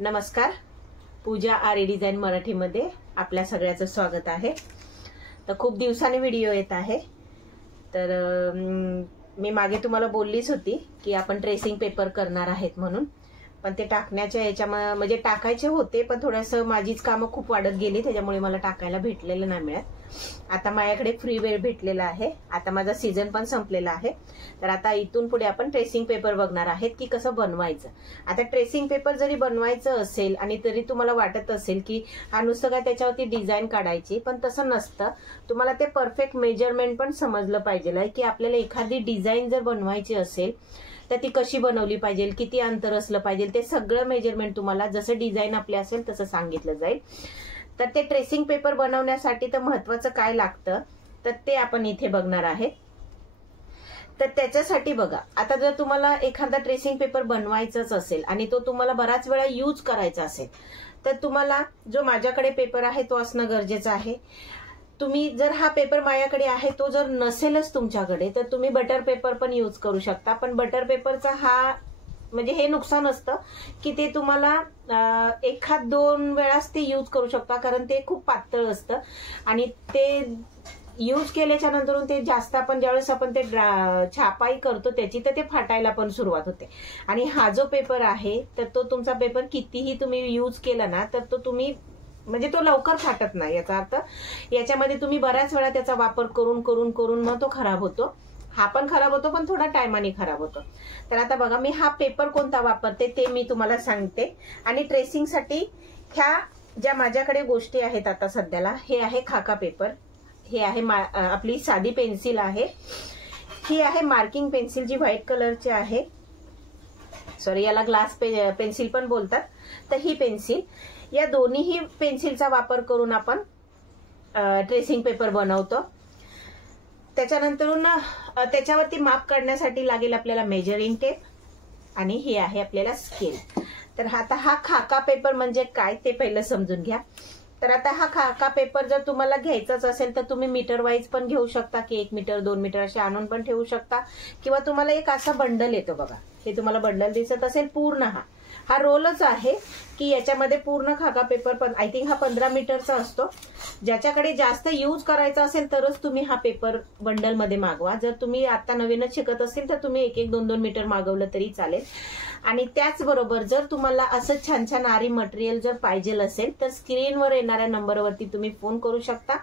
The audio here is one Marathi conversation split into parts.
नमस्कार, पूजा आरी डिझाइन मराठीमध्ये आपल्या सगळ्याचं स्वागत आहे। तर खूप दिवसांनी व्हिडिओ येत आहे। तर मी मागे तुम्हाला बोललीच होती की आपण ट्रेसिंग पेपर करणार आहेत म्हणून, पण ते टाकण्याच्या याच्या म्हणजे टाकायचे होते, पण थोडंसं माझीच कामं खूप वाढत गेली, त्याच्यामुळे मला टाकायला भेटलेलं नाही मिळत। आता माझ्याकडे फ्री वेळ भेटलेला आहे, आता माझा सीझन पण संपलेला आहे। तर आता इथून पुढे आपण ट्रेसिंग पेपर बघणार आहेत की कसं बनवायचं। आता ट्रेसिंग पेपर जरी बनवायचं असेल आणि तरी तुम्हाला वाटत असेल की हा नुसतं काय त्याच्यावरती डिझाईन काढायची, पण तसं नसतं। तुम्हाला ते परफेक्ट मेजरमेंट पण समजलं पाहिजे की आपल्याला एखादी डिझाईन जर बनवायची असेल तर ती कशी बनवली पाहिजे, किती अंतर असलं पाहिजे, ते सगळं मेजरमेंट तुम्हाला जसं डिझाईन आपली असेल तसं सांगितलं जाईल। तर ते ट्रेसिंग पेपर बनवण्यासाठी तर महत्त्वाचं काय लागतं तर ते आपण इथे बघणार आहे। तर त्याच्यासाठी बघा, आता जर तुम्हाला एखादा ट्रेसिंग पेपर बनवायचाच असेल आणि तो तुम्हाला बराच वेळा यूज करायचा असेल, तर तुम्हाला जो माझ्याकडे पेपर आहे तो असणं गरजेचं आहे। तुम्ही जर हा पेपर माझ्याकडे आहे तो जर नसेलच तुमच्याकडे तर तुम्ही बटर पेपर पण यूज करू शकता। पण बटर पेपरचा हा म्हणजे हे नुकसान असतं की ते तुम्हाला एखाद दोन वेळाच ते यूज करू शकता, कारण ते खूप पातळ असतं आणि ते यूज केल्याच्या नंतर ते जास्त आपण ज्यावेळेस आपण ते छापाई करतो त्याची तर ते फाटायला पण सुरुवात होते। आणि हा जो पेपर आहे तर तो तुमचा पेपर कितीही तुम्ही यूज केला ना तर तो तुम्ही म्हणजे तो लवकर फाटत नाही। याचा अर्थ याच्यामध्ये तुम्ही बऱ्याच वेळा त्याचा वापर करून करून करून मग तो खराब होतो। हा पण खराब होतो, पण थोडा टायमाने खराब होतो। तर आता बघा, मी हा पेपर कोणता वापरते ते मी तुम्हाला सांगते। आणि ट्रेसिंगसाठी ह्या ज्या माझ्याकडे गोष्टी आहेत आता सध्याला, हे आहे खाका पेपर, हे आहे आपली साधी पेन्सिल आहे, ही आहे मार्किंग पेन्सिल जी व्हाईट कलरची आहे, सॉरी याला ग्लास पेन्सिल पण बोलतात। तर ही पेन्सिल, या दोन्ही पेन्सिलचा वापर करून आपण ट्रेसिंग पेपर बनवतो। त्याच्यानंतरून त्याच्यावरती माप काढण्यासाठी लागेल आपल्याला मेजरिंग टेप आणि हे आहे आपल्याला स्केल। तर आता हा खाका पेपर म्हणजे काय ते पहिलं समजून घ्या। तर आता हा खाका पेपर जर तुम्हाला घ्यायचाच असेल तर तुम्ही मीटर वाईज पण घेऊ शकता की 1 मीटर 2 मीटर असे आणून पण ठेवू शकता, किंवा तुम्हाला एक असा बंडल येतो बघा, हे तुम्हाला बंडल दिसत असेल, पूर्ण हा रोलच आहे की याच्यामध्ये पूर्ण खाका पेपर, पण आय थिंक हा 15 मीटरचा असतो। ज्याच्याकडे जास्त यूज करायचा असेल तरच तुम्ही हा पेपर बंडल मध्ये मागवा। जर तुम्ही आता नवीनच शिकत असेल तर तुम्ही 1-1 2-2 मीटर मागवलं तरी चालेल। आणि त्याचबरोबर जर तुम्हाला असं छान छान आरी मटेरियल जर पाहिजे असेल तर स्क्रीनवर येणाऱ्या नंबरवरती तुम्ही फोन करू शकता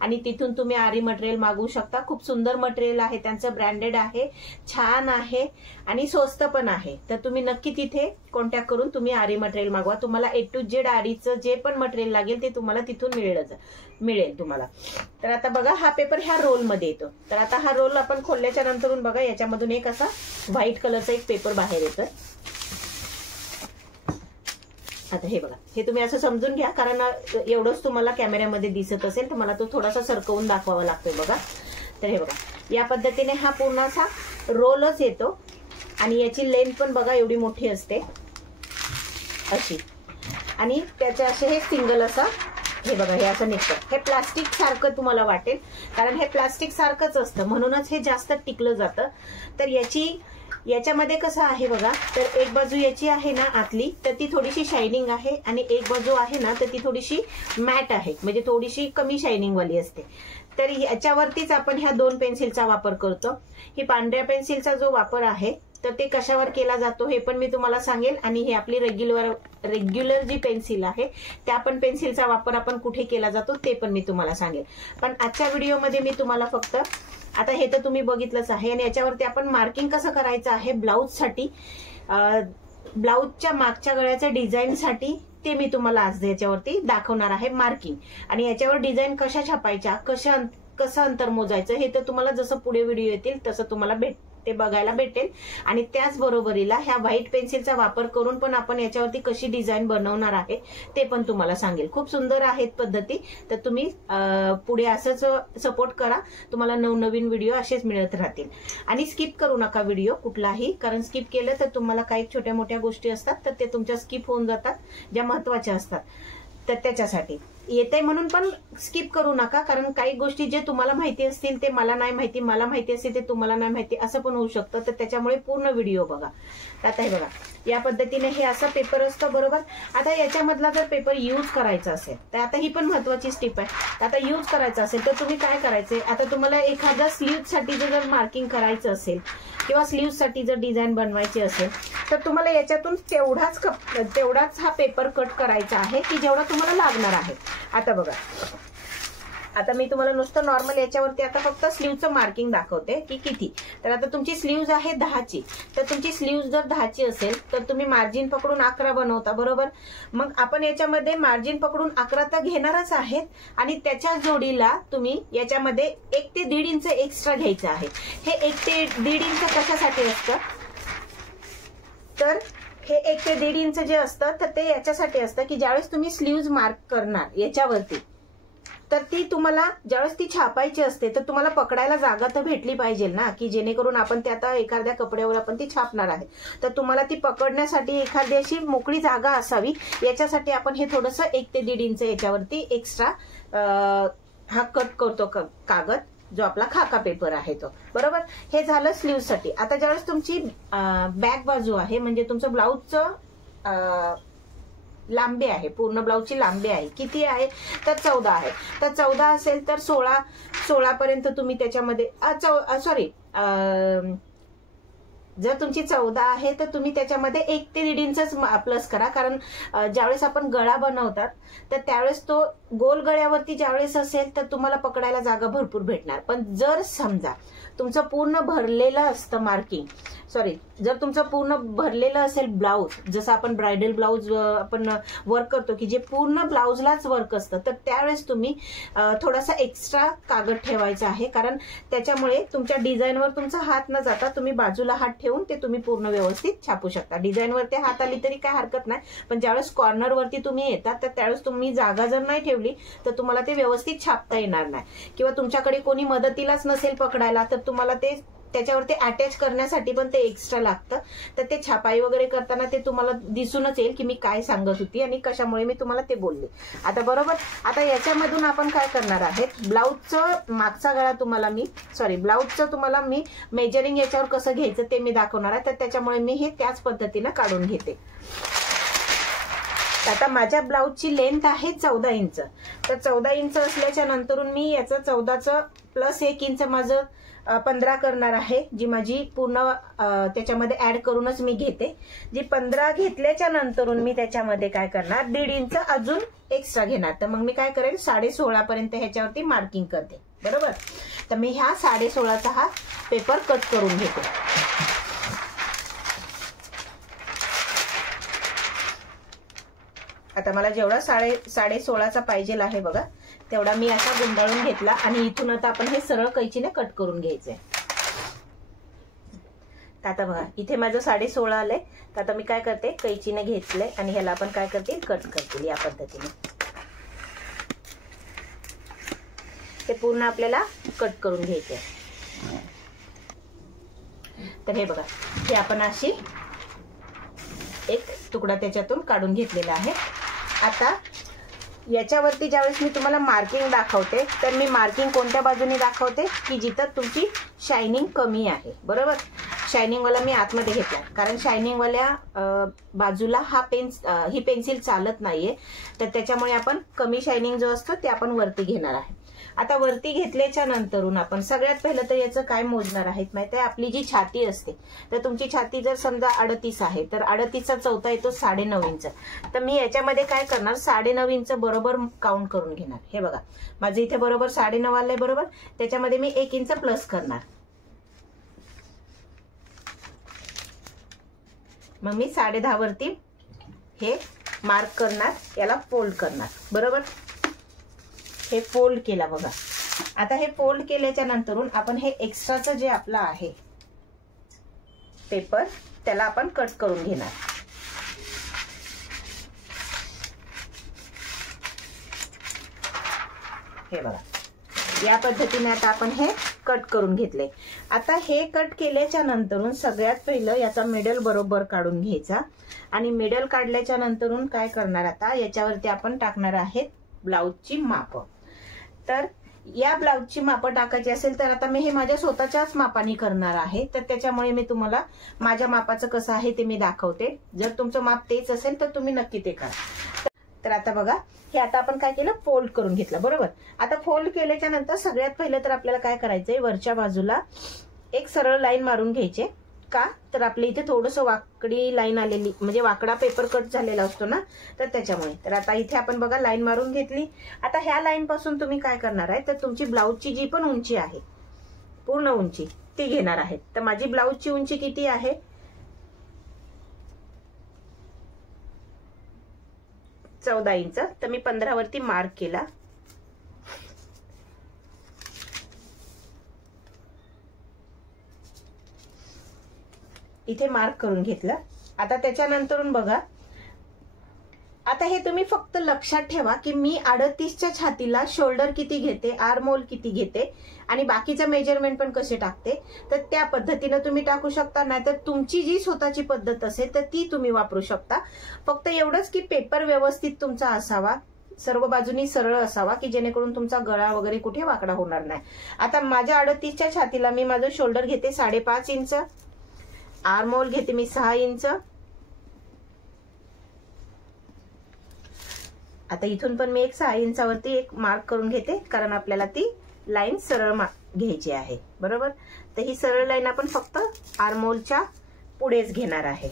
आणि तिथून तुम्ही आरी मटेरियल मागवू शकता। खूप सुंदर मटेरियल आहे, त्यांचं ब्रँडेड आहे, छान आहे आणि स्वस्त पण आहे। तर तुम्ही नक्की तिथे कॉन्टॅक्ट करून तुम्ही आरी मटेरियल मागवा। तुम्हाला A to Z आरीचं जे पण मटेरियल लागेल ते तुम्हाला तिथून मिळेल तुम्हाला। तर आता बघा, हा पेपर ह्या रोल मध्ये येतो। तर आता हा रोल आपण खोलल्याच्या नंतरून बघा, याच्यामधून एक असा व्हाईट कलरचा एक पेपर बाहेर येतं। आता हे बघा, हे तुम्ही असं समजून घ्या, कारण एवढंच तुम्हाला कॅमेऱ्यामध्ये दिसत असेल तर मला तो थोडासा सरकवून दाखवावा लागतोय बघा। तर हे बघा, या पद्धतीने हा पूर्ण असा रोलच येतो आणि याची लेंथ पण बघा एवढी मोठी असते अशी, आणि त्याचे असे हे सिंगल असा हे बघा हे असं निघतं। हे प्लास्टिक सारखं तुम्हाला वाटेल, कारण हे प्लास्टिक सारखंच असतं, म्हणूनच हे जास्त टिकलं जातं। तर याच्यामध्ये कसं आहे बघा, तर एक बाजू याची आहे ना आतली, तर ती थोडीशी शायनिंग आहे आणि एक बाजू आहे ना तर ती थोडीशी मॅट आहे, म्हणजे थोडीशी कमी शायनिंग वाली असते। तर याच्यावरतीच आपण ह्या 2 पेन्सिलचा वापर करतो। ही पांढऱ्या पेन्सिलचा जो वापर आहे तर ते कशावर केला जातो हे पण मी तुम्हाला सांगेल, आणि ही आपली रेग्युलर जी पेन्सिल आहे त्या पण पेन्सिलचा वापर आपण कुठे केला जातो ते पण मी तुम्हाला सांगेल। पण आजच्या व्हिडिओमध्ये मी तुम्हाला फक्त, आता हे तर तुम्ही बघितलंच आहे, आणि याच्यावरती आपण मार्किंग कसं करायचं आहे ब्लाऊजसाठी, ब्लाऊजच्या मागच्या गळ्याच्या डिझाईनसाठी ते मी तुम्हाला आज याच्यावरती दाखवणार आहे मार्किंग। आणि याच्यावर डिझाईन कशा छापायच्या, कसं अंतर मोजायचं हे तर तुम्हाला जसं पुढे व्हिडिओ येतील तसं तुम्हाला ते बघायला भेटेल। आणि त्याचबरोबरीला ह्या व्हाईट पेन्सिलचा वापर करून पण आपण याच्यावरती कशी डिझाईन बनवणार आहे ते पण तुम्हाला सांगेल। खूप सुंदर आहेत पद्धती, तर तुम्ही पुढे असंच सपोर्ट करा, तुम्हाला नवनवीन व्हिडिओ असेच मिळत राहतील। आणि स्किप करू नका व्हिडिओ कुठलाही, कारण स्किप केलं तर तुम्हाला काही छोट्या मोठ्या गोष्टी असतात तर ते तुमच्या स्किप होऊन जातात ज्या महत्वाच्या असतात, तर त्याच्यासाठी। येते म्हणून पण स्किप करू नका, कारण काही गोष्टी जे तुम्हाला माहिती असतील ते मला नाही माहिती, मला माहिती असेल ते तुम्हाला नाही माहिती, असं पण होऊ शकतं. तर त्याच्यामुळे पूर्ण व्हिडिओ बघा. आता हे बघा, या पद्धतीने हे असं पेपर असतं, बरोबर. आता याच्यामधला जर पेपर यूज करायचा असेल तर आता ही पण महत्वाची स्टेप आहे. आता यूज करायचा असेल तर तुम्ही काय करायचंय, आता तुम्हाला एखाद्या स्लीव्ह साठी जर मार्किंग करायचं असेल किंवा स्लीव्ह साठी जर डिझाईन बनवायची असेल तर तुम्हाला याच्यातून तेवढाच हा पेपर कट करायचा आहे की जेवढा तुम्हाला लागणार आहे. आता बघा, आता मी तुम्हाला नुसतं नॉर्मल याच्यावरती आता फक्त स्लीव्हचं मार्किंग दाखवते की किती. तर आता तुमची स्लीव्ज आहे 10ची, तर तुमची स्लीव्ज जर 10ची असेल तर तुम्ही मार्जिन पकडून 11 बनवता, बरोबर. मग आपण याच्यामध्ये मार्जिन पकडून 11 तर घेणारच आहेत आणि त्याच्या जोडीला तुम्ही याच्यामध्ये 1 ते 1.5 इंच एक्स्ट्रा घ्यायचं आहे. हे 1 ते 1.5 इंच कशासाठी असतं, तर हे 1 ते 1.5 इंच जे असतं तर ते याच्यासाठी असतं की ज्यावेळेस तुम्ही स्लीव्ज मार्क करणार याच्यावरती, तर ती तुम्हाला ज्यावेळेस ती छापायची असते तर तुम्हाला पकडायला जागा तर भेटली पाहिजे ना, की जेणेकरून आपण ते आता एखाद्या कपड्यावर आपण ती छापणार आहे तर तुम्हाला ती पकडण्यासाठी एखादी अशी मोकळी जागा असावी. याच्यासाठी आपण हे थोडंसं 1 ते 1.5 इंच याच्यावरती एक्स्ट्रा हा कट करतो कागद, जो आपला खाका पेपर आहे तो, बरोबर. हे झालं स्लीव्ह साठी. आता ज्यावेळेस तुमची बॅक बाजू आहे म्हणजे तुमचं ब्लाऊजचं लांबी आहे, पूर्ण ब्लाऊजची लांबी आहे, किती आहे तर 14 आहे. तर 14 असेल तर 16 पर्यंत तुम्ही त्याच्यामध्ये जर तुमची 14 आहे तर तुम्ही त्याच्यामध्ये 1 ते 1.5 इंच प्लस करा, कारण ज्यावेळेस आपण गळा बनवतात तर त्यावेळेस तो गोल गळ्यावरती ज्यावेळेस असेल तर तुम्हाला पकडायला जागा भरपूर भेटणार. पण जर समजा तुमचं पूर्ण भरलेलं असतं मार्किंग, जर तुमचं पूर्ण भरलेलं असेल ब्लाऊज, जसं आपण ब्रायडल ब्लाऊज आपण वर्क करतो की जे पूर्ण ब्लाऊजलाच वर्क असतं, तर त्यावेळेस तुम्ही थोडासा एक्स्ट्रा कागद ठेवायचा आहे, कारण त्याच्यामुळे तुमच्या डिझाईनवर तुमचा हात न जाता तुम्ही बाजूला हात ठेवून ते तुम्ही पूर्ण व्यवस्थित छापू शकता. डिझाईनवरती हात आली तरी काय हरकत नाही, पण ज्यावेळेस कॉर्नरवरती तुम्ही येतात तर त्यावेळेस तुम्ही जागा जर नाही ठेवली तर तुम्हाला ते व्यवस्थित छापता येणार नाही, किंवा तुमच्याकडे कोणी मदतीलाच नसेल पकडायला तर तुम्हाला ते त्याच्यावरती अटॅच करण्यासाठी पण ते एक्स्ट्रा लागतं. तर ते छापाई वगैरे करताना ते तुम्हाला दिसूनच येईल की मी काय सांगत होती आणि कशामुळे मी तुम्हाला ते बोलले. आता बरोबर, आता याच्यामधून आपण काय करणार आहे, ब्लाऊजचं मागचा गळा ब्लाऊजचं तुम्हाला मी मेजरिंग याच्यावर कसं घ्यायचं ते मी दाखवणार आहे. तर त्याच्यामुळे मी हे त्याच पद्धतीनं काढून घेते. आता माझ्या ब्लाऊजची लेंथ आहे 14 इंच, तर 14 इंच असल्याच्या नंतरून मी याचं 14चं प्लस 1 इंच माझं 15 करणार आहे, जी माझी पूर्ण त्याच्यामध्ये ऍड करूनच मी घेते. जी 15 घेतल्याच्या नंतरून मी त्याच्यामध्ये काय करणार, 1.5 इंच अजून एक्स्ट्रा घेणार. तर मग मी काय करेल 16.5 पर्यंत ह्याच्यावरती मार्किंग करते, बरोबर. तर मी ह्या 16.5चा हा पेपर कट करून घेते. आता मला जेवढा 16.5चा पाहिजे आहे बघा तेवढा मी असा गुंडाळून घेतला आणि इथून आता आपण हे सरळ कैचीने कट करून घ्यायचंय. आता बघा इथे माझं 16.5 आलंय. तर आता मी काय करते, कैचीने घेतलंय आणि ह्याला आपण काय करते, कट करते या पद्धतीने. ते पूर्ण आपल्याला कट करून घ्यायचंय. तर हे बघा, हे आपण अशी एक तुकडा त्याच्यातून काढून घेतलेला आहे. आता याच्यावरती ज्यावेळेस मी तुम्हाला मार्किंग दाखवते तर मी मार्किंग कोणत्या बाजूने दाखवते की जिथं तुमची शायनिंग कमी आहे, बरोबर. शायनिंगवाला मी आतमध्ये घेतला, कारण शायनिंगवाल्या बाजूला ही पेन्सिल चालत नाहीये, तर त्याच्यामुळे आपण कमी शायनिंग जो असतो ते आपण वरती घेणार आहे. आता वरती घेतल्याच्या नंतरून आपण सगळ्यात पहिलं तर याचं काय मोजणार आहेत माहिती आहे, आपली जी छाती असते, तर तुमची छाती जर समजा 38 आहे तर 38चा चौथा येतो 9.5 इंच. तर मी याच्यामध्ये काय करणार, 9.5 इंच बरोबर काउंट करून घेणार. हे बघा माझं इथे बरोबर 9.5 आलंय, बरोबर. त्याच्यामध्ये मी 1 इंच प्लस करणार. मग मी 10.5 वरती हे मार्क करणार, याला फोल्ड करणार, बरोबर. हे फोल्ड केला बघा. आता हे फोल्ड केल्याच्या नंतरून आपण हे एक्स्ट्राचं जे आपलं आहे पेपर त्याला आपण कट करून घेणार. हे बघा या पद्धतीने आता आपण हे कट करून घेतले. आता हे कट केल्याच्या नंतरून सगळ्यात पहिलं याचा मिडल बरोबर काढून घ्यायचा आणि मिडल काढल्याच्या नंतरून काय करणार, आता याच्यावरती आपण टाकणार आहेत ब्लाऊजची माप. तर या ब्लाऊजची माप टाकायची असेल तर आता मी हे माझ्या स्वतःच्याच मापाने करणार आहे, तर त्याच्यामुळे मी तुम्हाला माझ्या मापाचं कसं आहे ते मी दाखवते. जर तुमचं माप तेच असेल तर तुम्ही नक्की ते करा. तर आता बघा, हे आता आपण काय केलं, फोल्ड करून घेतलं. बरोबर. आता फोल्ड केल्याच्या नंतर सगळ्यात पहिलं तर आपल्याला काय करायचंय, वरच्या बाजूला एक सरळ लाईन मारून घ्यायचे. का तर आपल्या इथे थोडंसं वाकडी लाईन आलेली, म्हणजे वाकडा पेपर कट झालेला असतो ना, तर त्याच्यामुळे. तर आता इथे आपण बघा लाईन मारून घेतली. आता ह्या लाईन पासून तुम्ही काय करणार आहे, तर तुमची ब्लाऊजची जी पण उंची आहे, पूर्ण उंची ती घेणार आहे. तर माझी ब्लाऊजची उंची किती आहे, 14 इंच. तर मी 15 वरती मार्क केला. इथे मार्क करून घेतलं. आता त्याच्यानंतरून बघा, आता हे तुम्ही फक्त लक्षात ठेवा की मी 38च्या छातीला शोल्डर किती घेते, आर्म होल किती घेते आणि बाकीचं मेजरमेंट पण कसे टाकते, तर त्या पद्धतीनं तुम्ही टाकू शकता. नाहीतर तुमची जी स्वतःची पद्धत असेल तर ती तुम्ही वापरू शकता. फक्त एवढंच की पेपर व्यवस्थित तुमचा असावा, सर्व बाजूनी सरळ असावा, की जेणेकरून तुमचा गळा वगैरे कुठे वाकडा होणार नाही. आता माझ्या 38च्या छातीला मी माझं शोल्डर घेते 5.5 इंच, आर्म होल घेते मी 6 इंच. आता इथून पण मी एक 6 इंचावरती एक मार्क करून घेते, कारण आपल्याला ती लाईन सरळ घ्यायची आहे. बरोबर. तर ही सरळ लाईन आपण फक्त आर्म होलच्या पुढेच घेणार आहे.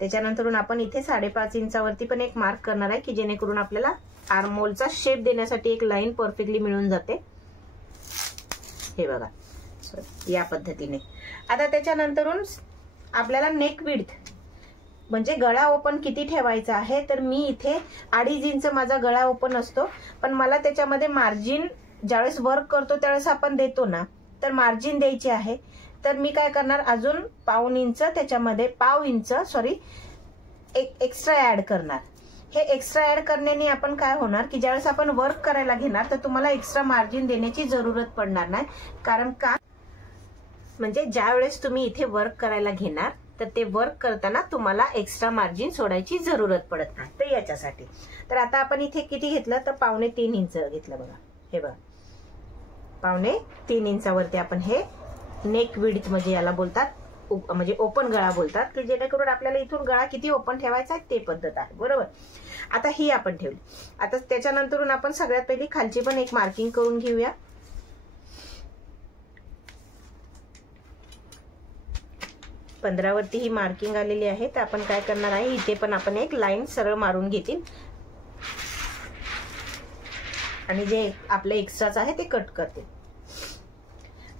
त्याच्यानंतरून आपण इथे 5.5 इंचावरती पण एक मार्क करणार आहे, की जेणेकरून आपल्याला आर्म होलचा शेप देण्यासाठी एक लाईन परफेक्टली मिळून जाते. हे बघा, या पद्धतीने. आता त्याच्यानंतरून आपल्याला नेक विड्थ म्हणजे गळा ओपन किती ठेवायचा आहे, तर मी इथे 2.5 इंच माझा गळा ओपन असतो, पण मला त्याच्यामध्ये मार्जिन ज्यावेळेस वर्क करतो त्यावेळेस आपण देतो ना, तर मार्जिन द्यायची आहे. तर मी काय करणार, अजून पाऊण इंच त्याच्यामध्ये एक एक्स्ट्रा ऍड करणार. हे एक्स्ट्रा ऍड करण्याने आपण काय होणार, की ज्यावेळेस आपण वर्क करायला घेणार तर तुम्हाला एक्स्ट्रा मार्जिन देण्याची जरूरत पडणार नाही. कारण का, म्हणजे ज्या वेळेस तुम्ही इथे वर्क करायला घेणार तर ते वर्क करताना तुम्हाला एक्स्ट्रा मार्जिन सोडायची जरूरत पडत नाही. तर याच्यासाठी तर आता आपण इथे किती घेतलं, तर 2.25 इंच घेतलं. बघा, हे बघा 2.25 इंचावरती आपण हे नेक विड्थ म्हणजे याला बोलतात, म्हणजे ओपन गळा बोलतात, की जेणेकरून आपल्याला इथून गळा किती ओपन ठेवायचा आहे ते पद्धत आहे. बरोबर. आता ही आपण ठेवली. आता त्याच्यानंतरून आपण सगळ्यात पहिली खालची पण एक मार्किंग करून घेऊया. 15 वरती ही मार्किंग आलेली आहे. तर आपण काय करणार आहे, इथे पण आपण एक लाईन सरळ मारून घेतील आणि जे आपलं एक्स्ट्राच आहे ते कट करतील.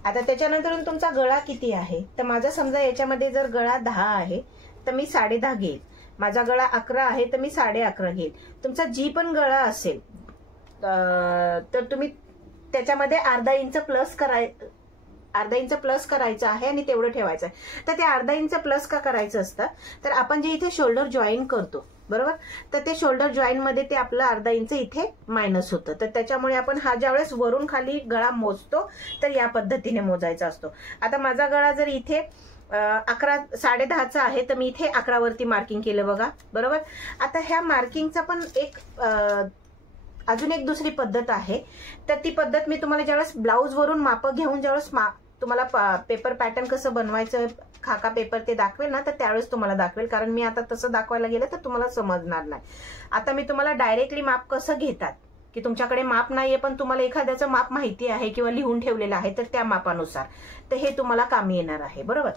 आता त्याच्यानंतर तुमचा गळा किती आहे, तर माझा समजा याच्यामध्ये जर गळा 10 आहे तर मी 10.5 घेईल. माझा गळा 11 आहे तर मी 11.5 घेईल. तुमचा जी पण गळा असेल तर तुम्ही त्याच्यामध्ये अर्धा इंच प्लस करायचं आहे आणि तेवढं ठेवायचं आहे. तर ते अर्धा इंच प्लस का करायचं असतं, तर आपण जे इथे शोल्डर जॉईन करतो, बरोबर, तर ते शोल्डर जॉईन मध्ये ते आपलं अर्धा इंच इथे मायनस होतं. तर त्याच्यामुळे आपण हा ज्यावेळेस वरून खाली गळा मोजतो तर या पद्धतीने मोजायचा असतो. आता माझा गळा जर इथे 10.5चा आहे तर मी इथे 11 वरती मार्किंग केलं. बघा, बरोबर. आता ह्या मार्किंगचा पण एक अजून एक दुसरी पद्धत आहे. तर ती पद्धत मी तुम्हाला ज्यावेळेस ब्लाऊज वरून माप घेऊन ज्यावेळेस तुम्हाला पेपर पॅटर्न कसं बनवायचं, खाका पेपर ते दाखवेल ना, तर त्यावेळेस तुम्हाला दाखवेल. कारण मी आता तसं दाखवायला गेलं तर तुम्हाला समजणार नाही. आता मी तुम्हाला डायरेक्टली माप कसं घेतात, की तुमच्याकडे माप नाहीये पण तुम्हाला एखाद्याचं माप माहिती आहे किंवा लिहून ठेवलेलं आहे, तर त्या मापानुसार तर हे तुम्हाला कामी येणार आहे. बरोबर.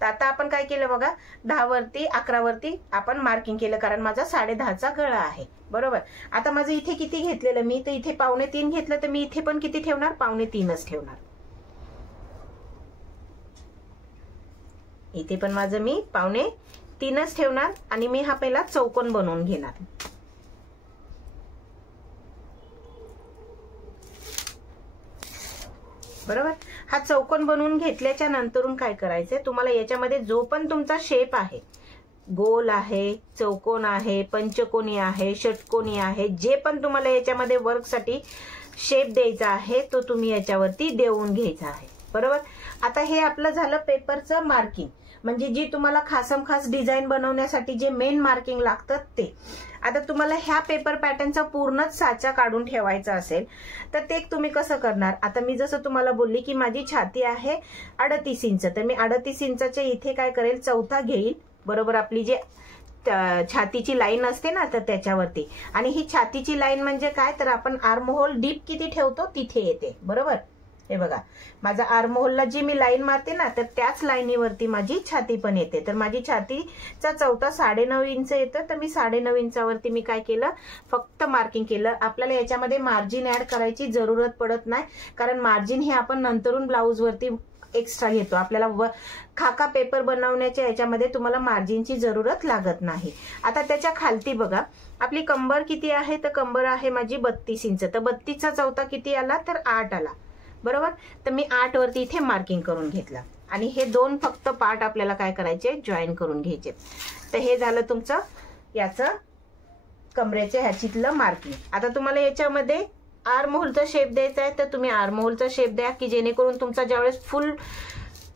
तर आता आपण काय केलं बघा, 10 वरती 11 वरती आपण मार्किंग केलं, कारण माझा 10.5चा गळा आहे. बरोबर. आता माझं इथे किती घेतलेलं मी, तर इथे 2.25 घेतलं, तर मी इथे पण किती ठेवणार, 2.25च ठेवणार. इथे पण माझं मी 2.25च ठेवणार आणि मी हा पहिला चौकोन बनवून घेणार. बरोबर. हा चौकोन बनवून घेतल्याच्या नंतरून काय करायचंय, तुम्हाला याच्यामध्ये जो पण तुमचा शेप आहे, गोल आहे, चौकोन आहे, पंचकोनी आहे, षटकोनी आहे, जे पण तुम्हाला याच्यामध्ये वर्कसाठी शेप द्यायचा आहे तो तुम्ही याच्यावरती देऊन घ्यायचा आहे. बरोबर. आता हे आपलं झालं पेपरचं मार्किंग. म्हणजे जी तुम्हाला खासमखास डिझाईन बनवण्यासाठी जे मेन मार्किंग लागतं ते. आता तुम्हाला ह्या पेपर पॅटर्नचा पूर्णच साचा काढून ठेवायचा असेल तर ते तुम्ही कसं करणार. आता मी जसं तुम्हाला बोलली की माझी छाती आहे 38 इंच, तर मी 38 इंचाच्या इथे काय करेल, चौथा घेईल बरोबर, आपली जे छातीची लाईन असते ना तर त्याच्यावरती. आणि ही छातीची लाईन म्हणजे काय, तर आपण आर्म होल डीप किती ठेवतो तिथे येते बरोबर. हे बघा, माझा आर्म होलला जी मी लाईन मारते ना तर त्याच लाईनीवरती माझी छाती पण येते. तर माझी छातीचा चौथा 9.5 इंच येतं, तर मी 9.5 इंचावरती मी काय केलं, फक्त मार्किंग केलं. आपल्याला याच्यामध्ये मार्जिन ऍड करायची जरूरत पडत नाही, कारण मार्जिन हे आपण नंतरून ब्लाऊज वरती एक्स्ट्रा घेतो. आपल्याला खाका पेपर बनवण्याच्या याच्यामध्ये तुम्हाला मार्जिनची जरूरत लागत नाही. आता त्याच्या खालती बघा, आपली कंबर किती आहे, तर कंबर आहे माझी 32 इंच, तर 32चा चौथा किती आला, तर 8 आला बरोबर. तर मी 8 वरती इथे मार्किंग करून घेतला. आणि हे दोन फक्त पार्ट आपल्याला काय करायचे, जॉईन करून घ्यायचे. तर हे झालं तुमचं याचं कमरेच्या ह्याचीतलं मार्किंग. आता तुम्हाला याच्यामध्ये आर्म होलचा शेप द्यायचा आहे तर तुम्ही आर्म होलचा शेप द्या, की जेणेकरून तुमचा ज्यावेळेस फुल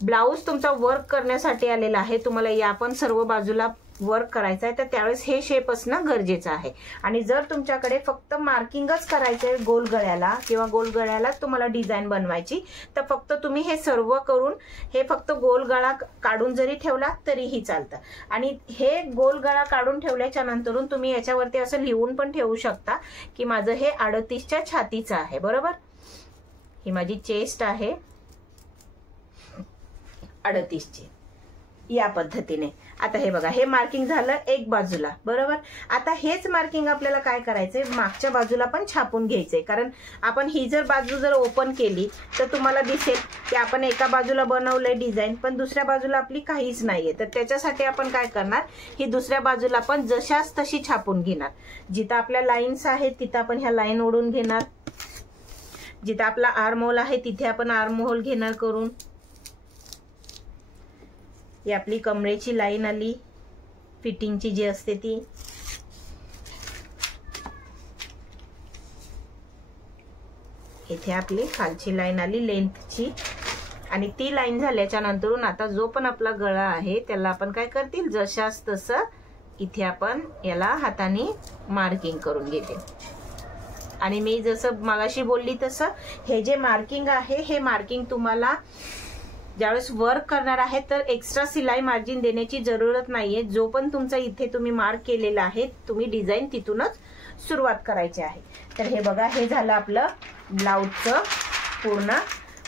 ब्लाऊज तुमचा वर्क करण्यासाठी आलेला आहे, तुम्हाला या पण सर्व बाजूला वर्क करायचं आहे, तर त्यावेळेस हे शेप असणं गरजेचं आहे. आणि जर तुमच्याकडे फक्त मार्किंगच करायचंय गोल गळ्याला किंवा गोल गळ्यालाच तुम्हाला डिझाईन बनवायची, तर फक्त तुम्ही हे सर्व करून हे फक्त गोल गळा काढून जरी ठेवला तरीही चालतं. आणि हे गोल गळा काढून ठेवल्याच्या नंतरून तुम्ही याच्यावरती असं लिहून पण ठेवू शकता की माझं हे 38च्या छातीचं आहे बरोबर. ही माझी चेस्ट आहे 38ची, या पद्धतीने. आता हे बघा, हे मार्किंग झालं एक बाजूला बरोबर. आता हेच मार्किंग आपल्याला काय करायचंय, मागच्या बाजूला पण छापून घ्यायचंय. कारण आपण ही जर बाजू जर ओपन केली तर तुम्हाला दिसेल की आपण एका बाजूला बनवलंय डिझाईन, पण दुसऱ्या बाजूला आपली काहीच नाहीये. तर त्याच्यासाठी आपण काय करणार, ही दुसऱ्या बाजूला पण जशाच तशी छापून घेणार. जिथं आपल्या लाईन्स आहेत तिथं आपण ह्या लाईन ओढून घेणार, जिथं आपला आर्म होल आहे तिथे आपण आर्म होल घेणार करून. ही आपली कमरेची लाईन आली फिटिंगची जी असते ती. इथे आपली खालची लाईन आली लेंथची. आणि ती लाईन झाल्याच्या नंतरून आता जो पण आपला गळा आहे त्याला आपण काय करतील, जशाच तसं इथे आपण याला हाताने मार्किंग करून घेते. आणि मी जसं मगाशी बोलली तसं हे जे मार्किंग आहे हे मार्किंग तुम्हाला ज्यावेळेस वर्क करणार आहे तर एक्स्ट्रा सिलाई मार्जिन देण्याची जरूरत नाहीये. जो पण तुमचा इथे तुम्ही मार्क केलेला आहे तुम्ही डिझाईन तिथूनच सुरुवात करायची आहे. तर हे बघा, हे झालं आपलं ब्लाऊजचं पूर्ण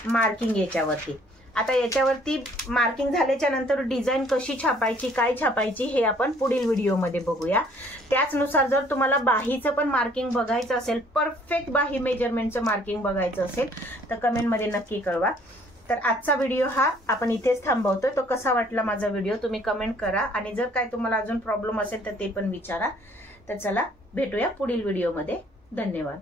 मार्किंग याच्यावरती. आता याच्यावरती मार्किंग झाल्याच्या नंतर डिझाईन कशी छापायची, काय छापायची हे आपण पुढील व्हिडिओमध्ये बघूया. त्याचनुसार जर तुम्हाला बाहीचं पण मार्किंग बघायचं असेल, परफेक्ट बाही मेजरमेंटचं मार्किंग बघायचं असेल तर कमेंटमध्ये नक्की कळवा. तर आजचा व्हिडिओ हा आपण इथेच थांबवतोय. तो कसा वाटला माझा व्हिडिओ तुम्ही कमेंट करा. आणि जर काय तुम्हाला अजून प्रॉब्लेम असेल तर ते पण विचारा. तर चला भेटूया पुढील व्हिडिओमध्ये. धन्यवाद.